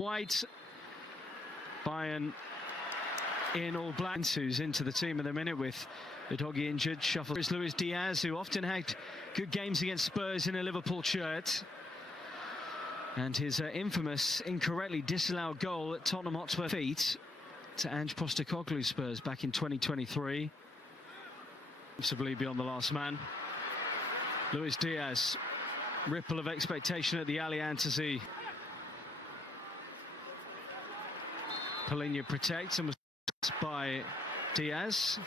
White, Bayern in all black, who's into the team in a minute with the doggy injured. Shuffle is Luis Diaz, who often had good games against Spurs in a Liverpool shirt. And his infamous, incorrectly disallowed goal at Tottenham Hotspur feet to Ange Postecoglou's Spurs back in 2023. Possibly beyond the last man. Luis Diaz, ripple of expectation at the Allianz as he Paulinho protects and was by Diaz.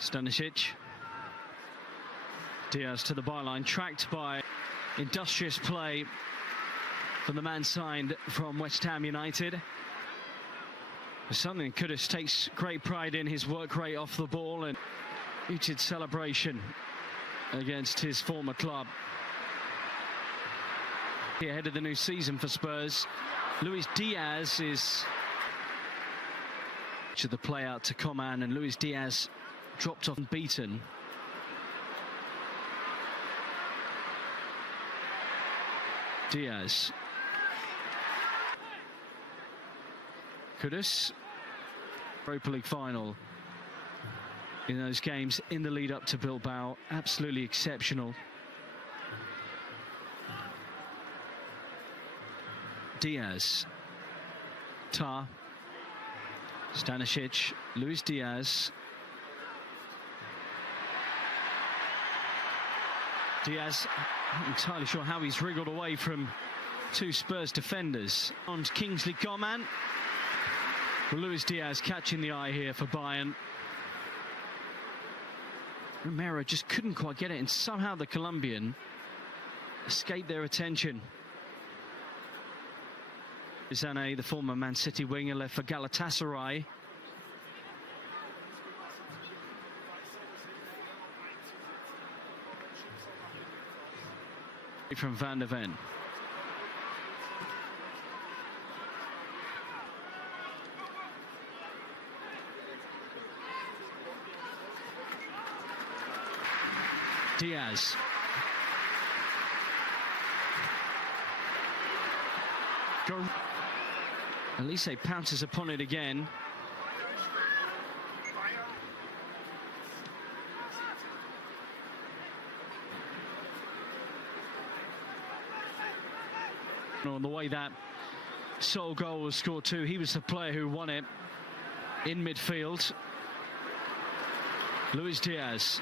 Stanisic. Diaz to the byline, tracked by industrious play from the man signed from West Ham United. Something Kudus takes great pride in, his work rate off the ball and muted celebration against his former club. Ahead of the new season for Spurs, Luis Diaz is to the play out to Coman, and Luis Diaz dropped off and beaten. Diaz. Kudus. Europa League final in those games in the lead up to Bilbao, absolutely exceptional. Diaz, Tar, Stanisic, Luis Diaz. Diaz, not entirely sure how he's wriggled away from two Spurs defenders. On Kingsley Coman. Luis Diaz catching the eye here for Bayern. Romero just couldn't quite get it, and somehow the Colombian escaped their attention. Zane, the former Man City winger, left for Galatasaray. From Van der Ven. Diaz. Elise pounces upon it again. On the way that sole goal was scored too, he was the player who won it in midfield. Luis Diaz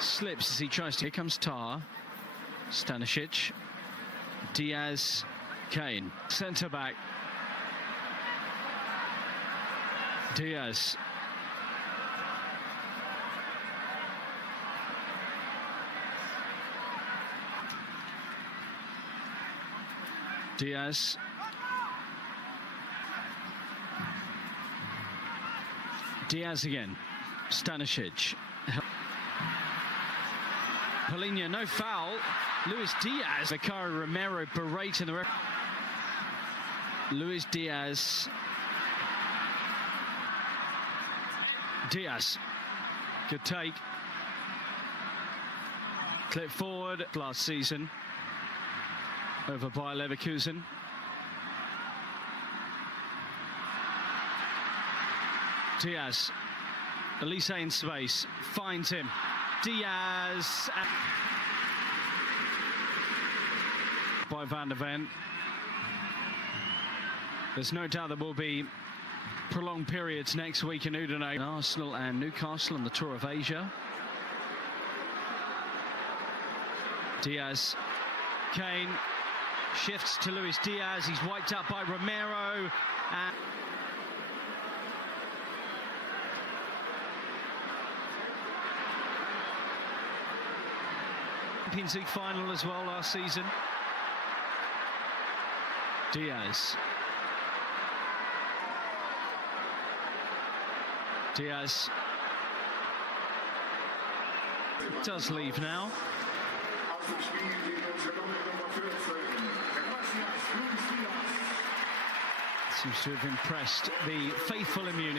slips as he tries to. Here comes Tar, Stanisic, Diaz, Kane, centre back. Diaz. Diaz. Diaz again. Stanisic. Paulinho, no foul. Luis Diaz. Vicari Romero berating the ref. Luis Diaz. Diaz. Good take. Clip forward last season over by Leverkusen. Diaz. Elise in space. Finds him. Diaz. By Van der Ven. There's no doubt there will be prolonged periods next week in Udine. Arsenal and Newcastle on the Tour of Asia. Diaz. Kane shifts to Luis Diaz. He's wiped out by Romero. And Champions League final as well last season. Diaz. Diaz does leave now. Seems to have impressed the faithful in Munich.